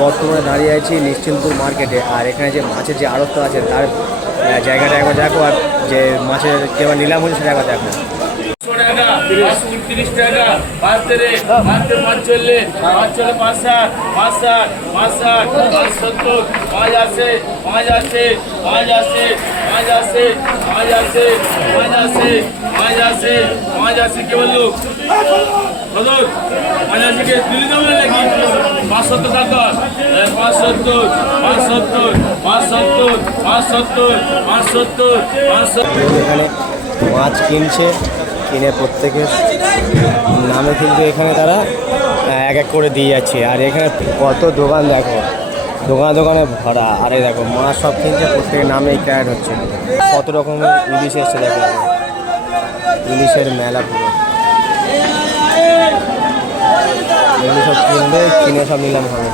বর্তমানে দাঁড়িয়ে আছি নিশ্চিন্তপুর মার্কেটে। আর এখানে যে মাছের যে আড়তটা আছে তার জায়গাটা একবার দেখো, আর যে মাছের যেবার নিলাম হচ্ছে সেটা একবার দেখো। 30 টাকা 5 তেরে 5 চল্লিশ 5 60 5 70 5 আসে 5 আসে 5 আসে 5 আসে 5 আসে 5 আসে 5 আসে 5 আসে কে বললো বদল 5 আসে কে দিলি দাও নাকি 570 টাকা 570 570 570 570 570 570 এখানে মাছ কিনছে, কিনে প্রত্যেকের নামে কিন্তু এখানে তারা এক এক করে দিয়ে যাচ্ছে। আর এখানে কত দোকান দেখো, দোকানে ভরা। আরে দেখো মাছ সব কিনছে, প্রত্যেকের নামে ক্যারেট হচ্ছে। কত রকমের ইলিশ এসছে দেখো, ইলিশের মেলা পুরো। এগুলো সব কিনবে, কিনে সব নিলাম হবে।